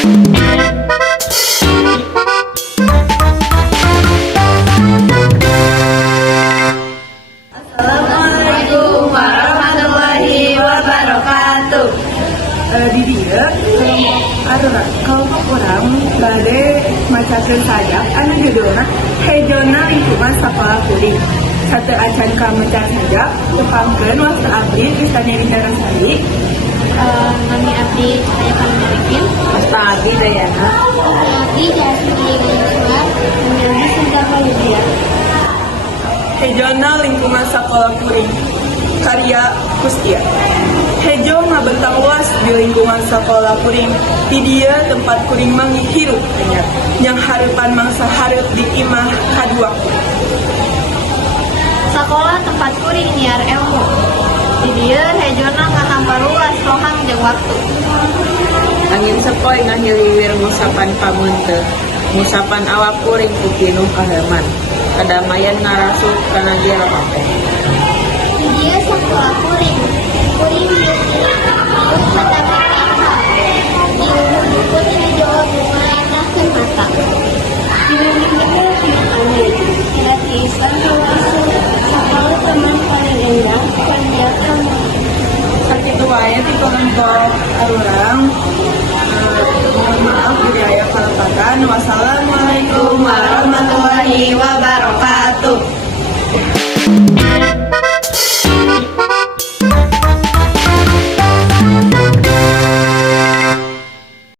Assalamualaikum warahmatullahi wabarakatuh. Di dia ada kelompok orang bade macakeun sajak anu judulna Hejona Lingkungan Sakola Kuring. Satu acan ka mencak sajak tepangkeun wasta abdi Kristani Windarasari. Kami abdi Cahaya Kalmarikin. Wasta abdi Dayana. Abdi Jasmine Yosua. Kami abdi Sinta Lydia. Hejona Lingkungan Sakola Kuring karya Kustia. Hejo ngabentang luas di lingkungan sakola kuring. Di dia tempat kuring mangi hirup anyar. Yang harapan mangsa hareup di imah kadua. Sakola tempat kuring nyiar ilmu. Di dia hejona ngahampar luas rohang jeung waktu. Angin sepoi ngahiliwir musapan pamunteuh, musapan awak kuring ku pinuh kaheman, kedamaian ngarasuk kana jero. Di dia sakola kuring